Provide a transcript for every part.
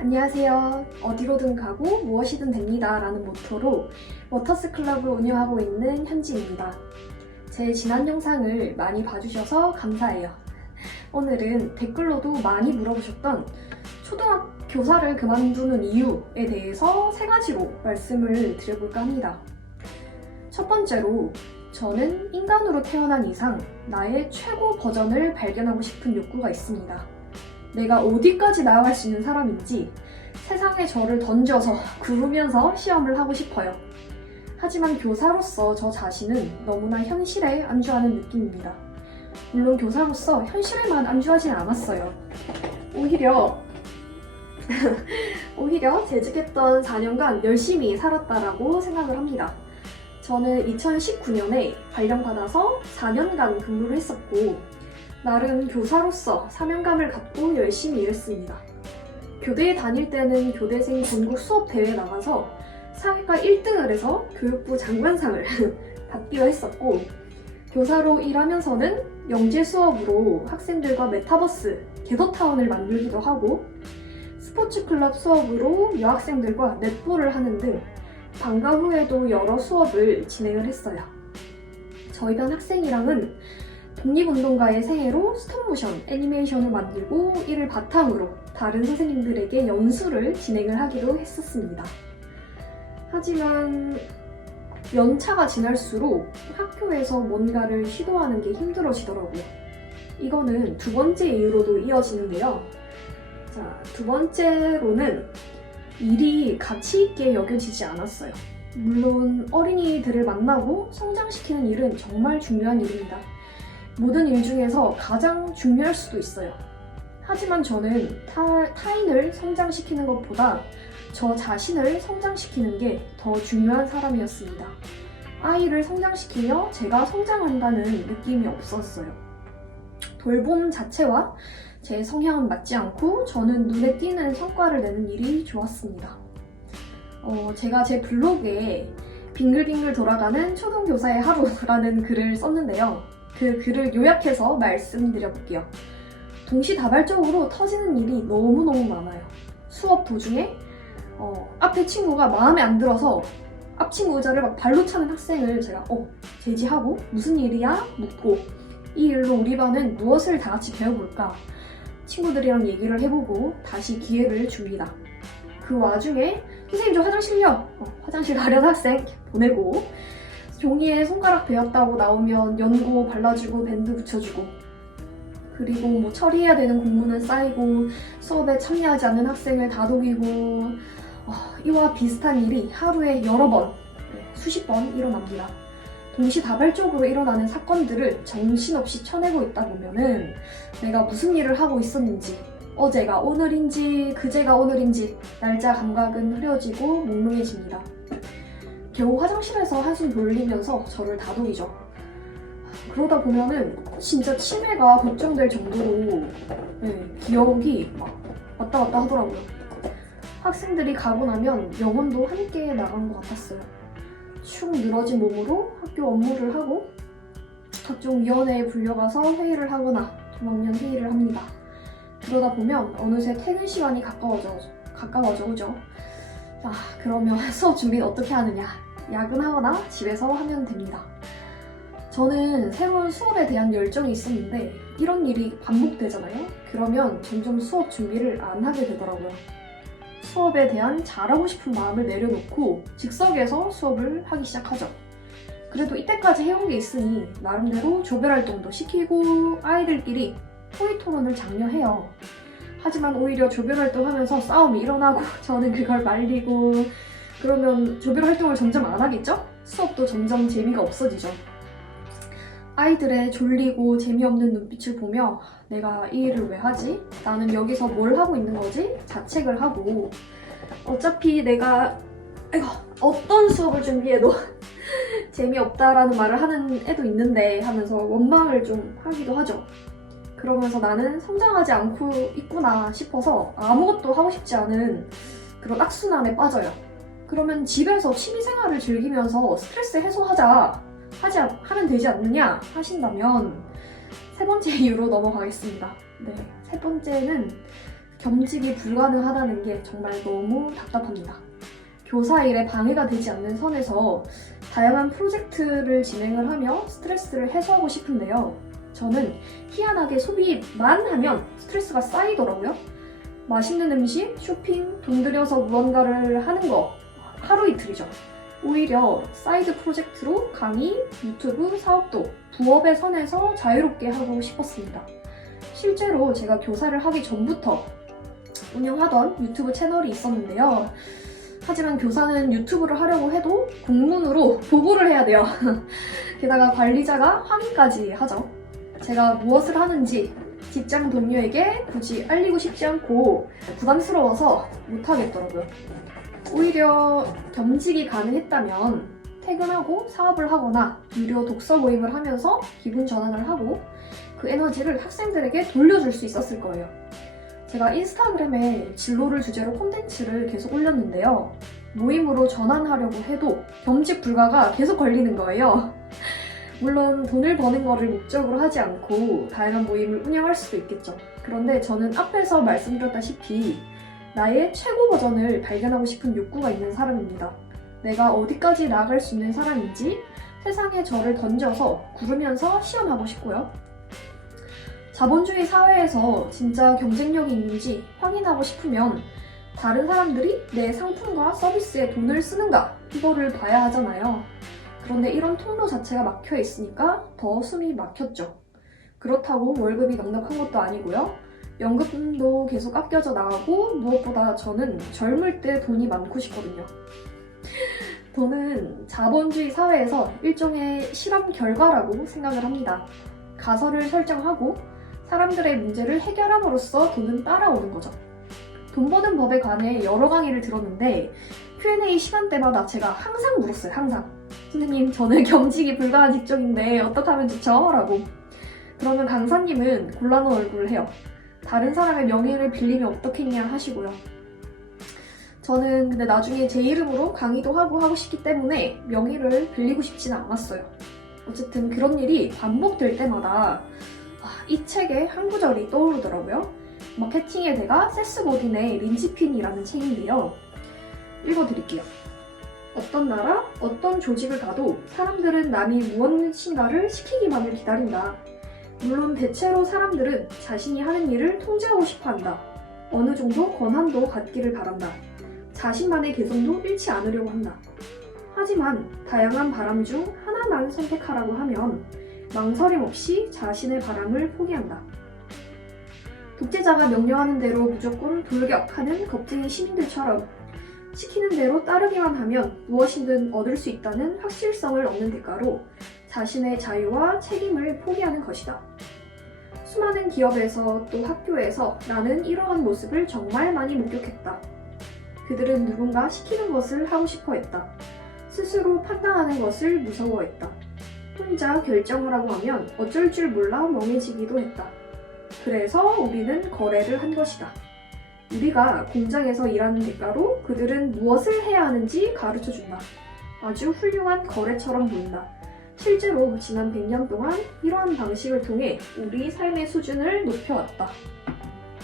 안녕하세요. 어디로든 가고 무엇이든 됩니다 라는 모토로 워터스 클럽을 운영하고 있는 현지입니다. 제 지난 영상을 많이 봐주셔서 감사해요. 오늘은 댓글로도 많이 물어보셨던 초등학교 교사를 그만두는 이유에 대해서 3가지로 말씀을 드려볼까 합니다. 첫 번째로, 저는 인간으로 태어난 이상 나의 최고 버전을 발견하고 싶은 욕구가 있습니다. 내가 어디까지 나아갈 수 있는 사람인지 세상에 저를 던져서 구르면서 시험을 하고 싶어요. 하지만 교사로서 저 자신은 너무나 현실에 안주하는 느낌입니다. 물론 교사로서 현실에만 안주하진 않았어요. 오히려 재직했던 4년간 열심히 살았다라고 생각을 합니다. 저는 2019년에 발령받아서 4년간 근무를 했었고 나름 교사로서 사명감을 갖고 열심히 일했습니다. 교대에 다닐 때는 교대생 전국 수업 대회에 나가서 사회과 1등을 해서 교육부 장관상을 받기도 했었고, 교사로 일하면서는 영재 수업으로 학생들과 메타버스, 겟더타운을 만들기도 하고, 스포츠 클럽 수업으로 여학생들과 넷볼을 하는 등 방과 후에도 여러 수업을 진행을 했어요. 저희 반 학생이랑은 독립운동가의 생애로 스톱모션 애니메이션을 만들고 이를 바탕으로 다른 선생님들에게 연수를 진행을 하기도 했었습니다. 하지만 연차가 지날수록 학교에서 뭔가를 시도하는 게 힘들어지더라고요. 이거는 두 번째 이유로도 이어지는데요. 자, 두 번째로는 일이 가치 있게 여겨지지 않았어요. 물론 어린이들을 만나고 성장시키는 일은 정말 중요한 일입니다. 모든 일 중에서 가장 중요할 수도 있어요. 하지만 저는 타인을 성장시키는 것보다 저 자신을 성장시키는 게 더 중요한 사람이었습니다. 아이를 성장시키며 제가 성장한다는 느낌이 없었어요. 돌봄 자체와 제 성향은 맞지 않고 저는 눈에 띄는 성과를 내는 일이 좋았습니다. 제가 제 블로그에 빙글빙글 돌아가는 초등교사의 하루라는 글을 썼는데요. 그 글을 요약해서 말씀드려볼게요. 동시다발적으로 터지는 일이 너무너무 많아요. 수업 도중에 앞에 친구가 마음에 안 들어서 앞 친구 의자를 막 발로 차는 학생을 제가 제지하고 무슨 일이야? 묻고 이 일로 우리 반은 무엇을 다 같이 배워볼까? 친구들이랑 얘기를 해보고 다시 기회를 줍니다. 그 와중에 선생님 저 화장실요! 화장실 가려는 학생 보내고 종이에 손가락 베었다고 나오면 연고 발라주고 밴드 붙여주고, 그리고 뭐 처리해야 되는 공문은 쌓이고 수업에 참여하지 않는 학생을 다독이고, 이와 비슷한 일이 하루에 여러 번, 수십 번 일어납니다. 동시다발적으로 일어나는 사건들을 정신없이 쳐내고 있다 보면은 내가 무슨 일을 하고 있었는지, 어제가 오늘인지 그제가 오늘인지 날짜 감각은 흐려지고 몽롱해집니다. 겨우 화장실에서 한숨 돌리면서 저를 다독이죠. 그러다 보면은 진짜 치매가 걱정될 정도로 기억이 막 왔다 갔다 하더라고요. 학생들이 가고 나면 영혼도 함께 나간 것 같았어요. 축 늘어진 몸으로 학교 업무를 하고 각종 위원회에 불려가서 회의를 하거나 도망면 회의를 합니다. 그러다 보면 어느새 퇴근 시간이 가까워져 오죠. 그러면 수업 준비는 어떻게 하느냐? 야근하거나 집에서 하면 됩니다. 저는 새로운 수업에 대한 열정이 있었는데 이런 일이 반복되잖아요? 그러면 점점 수업 준비를 안 하게 되더라고요. 수업에 대한 잘하고 싶은 마음을 내려놓고 즉석에서 수업을 하기 시작하죠. 그래도 이때까지 해온 게 있으니 나름대로 조별활동도 시키고 아이들끼리 토의 토론을 장려해요. 하지만 오히려 조별활동하면서 싸움이 일어나고 저는 그걸 말리고, 그러면 조별활동을 점점 안 하겠죠? 수업도 점점 재미가 없어지죠. 아이들의 졸리고 재미없는 눈빛을 보며 내가 이 일을 왜 하지? 나는 여기서 뭘 하고 있는 거지? 자책을 하고, 어차피 내가 어떤 수업을 준비해도 재미없다라는 말을 하는 애도 있는데 하면서 원망을 좀 하기도 하죠. 그러면서 나는 성장하지 않고 있구나 싶어서 아무것도 하고 싶지 않은 그런 악순환에 빠져요. 그러면 집에서 취미생활을 즐기면서 스트레스 하면 되지 않느냐 하신다면 세 번째 이유로 넘어가겠습니다. 세 번째는 겸직이 불가능하다는 게 정말 너무 답답합니다. 교사 일에 방해가 되지 않는 선에서 다양한 프로젝트를 진행을 하며 스트레스를 해소하고 싶은데요. 저는 희한하게 소비만 하면 스트레스가 쌓이더라고요. 맛있는 음식, 쇼핑, 돈 들여서 무언가를 하는 거 하루 이틀이죠. 오히려 사이드 프로젝트로 강의, 유튜브, 사업도 부업의 선에서 자유롭게 하고 싶었습니다. 실제로 제가 교사를 하기 전부터 운영하던 유튜브 채널이 있었는데요. 하지만 교사는 유튜브를 하려고 해도 공문으로 보고를 해야 돼요. 게다가 관리자가 확인까지 하죠. 제가 무엇을 하는지 직장 동료에게 굳이 알리고 싶지 않고 부담스러워서 못하겠더라고요. 오히려 겸직이 가능했다면 퇴근하고 사업을 하거나 유료 독서 모임을 하면서 기분 전환을 하고 그 에너지를 학생들에게 돌려줄 수 있었을 거예요. 제가 인스타그램에 진로를 주제로 콘텐츠를 계속 올렸는데요. 모임으로 전환하려고 해도 겸직 불가가 계속 걸리는 거예요. 물론 돈을 버는 거를 목적으로 하지 않고 다양한 모임을 운영할 수도 있겠죠. 그런데 저는 앞에서 말씀드렸다시피 나의 최고 버전을 발견하고 싶은 욕구가 있는 사람입니다. 내가 어디까지 나아갈 수 있는 사람인지 세상에 저를 던져서 구르면서 시험하고 싶고요. 자본주의 사회에서 진짜 경쟁력이 있는지 확인하고 싶으면 다른 사람들이 내 상품과 서비스에 돈을 쓰는가 이거를 봐야 하잖아요. 그런데 이런 통로 자체가 막혀 있으니까 더 숨이 막혔죠. 그렇다고 월급이 넉넉한 것도 아니고요. 연금도 계속 아껴져 나가고 무엇보다 저는 젊을 때 돈이 많고 싶거든요. 돈은 자본주의 사회에서 일종의 실험 결과라고 생각을 합니다. 가설을 설정하고 사람들의 문제를 해결함으로써 돈은 따라오는 거죠. 돈 버는 법에 관해 여러 강의를 들었는데 Q&A 시간대마다 제가 항상 물었어요. 항상. 선생님, 저는 겸직이 불가한 직종인데 어떻게 하면 좋죠? 라고. 그러면 강사님은 곤란한 얼굴을 해요. 다른 사람의 명예를 빌리면 어떻겠냐 하시고요. 저는 근데 나중에 제 이름으로 강의도 하고 싶기 때문에 명예를 빌리고 싶지는 않았어요. 어쨌든 그런 일이 반복될 때마다 이 책의 한 구절이 떠오르더라고요. 마케팅의 대가 세스 고딘의 린치핀이라는 책인데요. 읽어드릴게요. 어떤 나라, 어떤 조직을 가도 사람들은 남이 무엇인가를 시키기만을 기다린다. 물론 대체로 사람들은 자신이 하는 일을 통제하고 싶어한다. 어느 정도 권한도 갖기를 바란다. 자신만의 개성도 잃지 않으려고 한다. 하지만 다양한 바람 중 하나만 선택하라고 하면 망설임 없이 자신의 바람을 포기한다. 독재자가 명령하는 대로 무조건 돌격하는 겁쟁이 시민들처럼 시키는 대로 따르기만 하면 무엇이든 얻을 수 있다는 확실성을 얻는 대가로 자신의 자유와 책임을 포기하는 것이다. 수많은 기업에서 또 학교에서 나는 이러한 모습을 정말 많이 목격했다. 그들은 누군가 시키는 것을 하고 싶어 했다. 스스로 판단하는 것을 무서워했다. 혼자 결정하라고 하면 어쩔 줄 몰라 멍해지기도 했다. 그래서 우리는 거래를 한 것이다. 우리가 공장에서 일하는 대가로 그들은 무엇을 해야 하는지 가르쳐준다. 아주 훌륭한 거래처럼 보인다. 실제로 지난 100년 동안 이러한 방식을 통해 우리 삶의 수준을 높여왔다.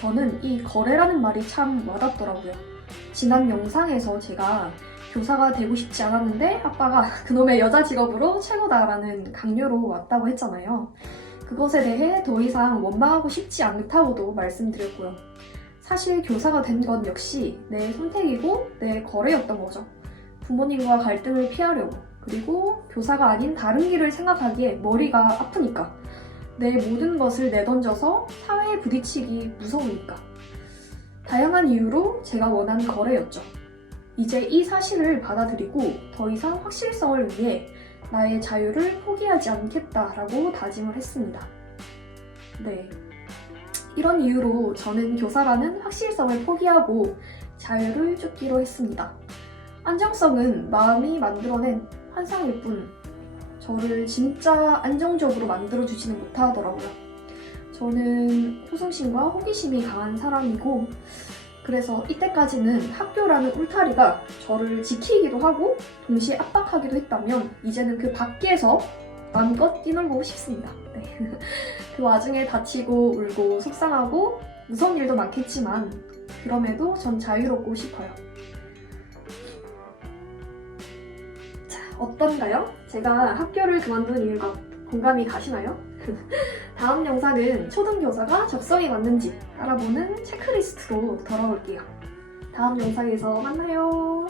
저는 이 거래라는 말이 참 와닿더라고요. 지난 영상에서 제가 교사가 되고 싶지 않았는데 아빠가 그놈의 여자 직업으로 최고다라는 강요로 왔다고 했잖아요. 그것에 대해 더 이상 원망하고 싶지 않다고도 말씀드렸고요. 사실 교사가 된 건 역시 내 선택이고 내 거래였던 거죠. 부모님과 갈등을 피하려고, 그리고 교사가 아닌 다른 길을 생각하기에 머리가 아프니까, 내 모든 것을 내던져서 사회에 부딪히기 무서우니까. 다양한 이유로 제가 원한 거래였죠. 이제 이 사실을 받아들이고 더 이상 확실성을 위해 나의 자유를 포기하지 않겠다라고 다짐을 했습니다. 네. 이런 이유로 저는 교사라는 확실성을 포기하고 자유를 쫓기로 했습니다. 안정성은 마음이 만들어낸 환상일 뿐 저를 진짜 안정적으로 만들어주지는 못하더라고요. 저는 호승심과 호기심이 강한 사람이고 그래서 이때까지는 학교라는 울타리가 저를 지키기도 하고 동시에 압박하기도 했다면 이제는 그 밖에서 마음껏 뛰놀고 싶습니다. 네. 그 와중에 다치고 울고 속상하고 무서운 일도 많겠지만 그럼에도 전 자유롭고 싶어요. 자, 어떤가요? 제가 학교를 그만둔 이유가 공감이 가시나요? 다음 영상은 초등교사가 적성에 맞는지 알아보는 체크리스트로 돌아올게요. 다음 영상에서 만나요.